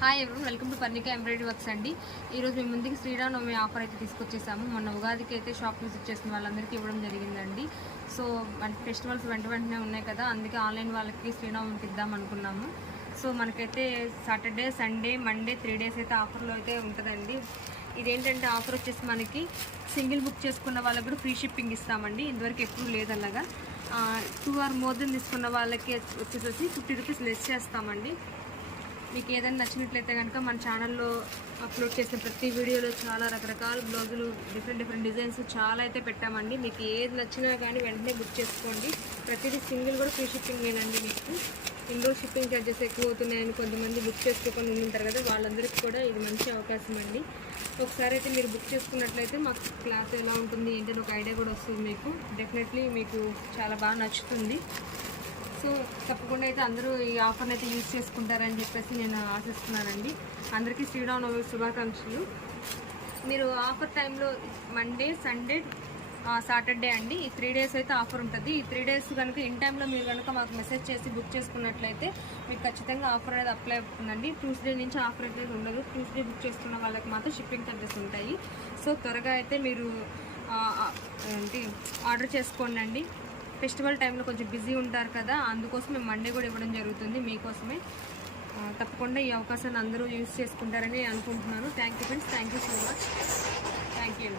Hi ఎవరు welcome to Parnika embroidery works అండి. ఈరోజు మేము ముందుకి శ్రీరామనవమి ఆఫర్ అయితే తీసుకొచ్చేసాము. మొన్న ఉగాదికి అయితే షాప్ విజిట్ చేసిన వాళ్ళందరికీ ఇవ్వడం జరిగిందండి. సో ఫెస్టివల్స్ వెంటనే ఉన్నాయి కదా, అందుకే ఆన్లైన్ వాళ్ళకి శ్రీరామనవమికి ఇద్దాం అనుకున్నాము. సో మనకైతే సాటర్డే, సండే, మండే 3 days అయితే ఆఫర్లో అయితే ఉంటుందండి. ఇదేంటంటే ఆఫర్ వచ్చేసి మనకి సింగిల్ బుక్ చేసుకున్న వాళ్ళకి కూడా ఫ్రీ షిప్పింగ్ ఇస్తామండి. ఇంతవరకు ఎప్పుడు లేదు అలాగా. 2 or more తీసుకున్న వాళ్ళకి వచ్చేసి 50 రూపీస్ లెస్ చేస్తామండి. మీకు ఏదైనా నచ్చినట్లయితే కనుక మన ఛానల్లో అప్లోడ్ చేసిన ప్రతి వీడియోలో చాలా రకరకాల బ్లౌజులు డిఫరెంట్ డిజైన్స్ చాలా అయితే పెట్టామండి. మీకు ఏది నచ్చినా కానీ వెంటనే బుక్ చేసుకోండి. ప్రతిదీ సింగిల్ కూడా ఫ్రీ షిప్పింగ్ లేనండి. మీకు ఇండోర్ షిప్పింగ్ ఛార్జెస్ ఎక్కువ అవుతున్నాయని కొంతమంది బుక్ చేసుకోకుండా ఉంటారు కదా, వాళ్ళందరికీ కూడా ఇది మంచి అవకాశం అండి. ఒకసారి అయితే మీరు బుక్ చేసుకున్నట్లయితే మాకు క్లాత్ ఎలా ఉంటుంది ఏంటని ఒక ఐడియా కూడా వస్తుంది. మీకు డెఫినెట్లీ మీకు చాలా బాగా నచ్చుతుంది. సో తప్పకుండా అయితే అందరూ ఈ ఆఫర్ని అయితే యూజ్ చేసుకుంటారని చెప్పేసి నేను ఆశిస్తున్నానండి. అందరికీ శ్రీరామనవమి శుభాకాంక్షలు. మీరు ఆఫర్ టైంలో మండే, సండే, సాటర్డే అండి, ఈ 3 days అయితే ఆఫర్ ఉంటుంది. ఈ 3 days కనుక ఇన్ టైంలో మీరు కనుక మాకు మెసేజ్ చేసి బుక్ చేసుకున్నట్లయితే మీకు ఖచ్చితంగా ఆఫర్ అనేది అప్లై అవుతుందండి. ట్యూస్డే నుంచి ఆఫర్ అయితే ఉండదు. ట్యూస్డే బుక్ చేసుకున్న వాళ్ళకి మాత్రం షిప్పింగ్ ఛార్జెస్ ఉంటాయి. సో త్వరగా అయితే మీరు ఆర్డర్ చేసుకోండి. ఫెస్టివల్ టైంలో కొంచెం బిజీ ఉంటారు కదా, అందుకోసం మేము మండే కూడా ఇవ్వడం జరుగుతుంది మీకోసమే. తప్పకుండా ఈ అవకాశాన్ని అందరూ యూజ్ చేసుకుంటారని అనుకుంటున్నాను. Thank you friends, thank you so much, thank you.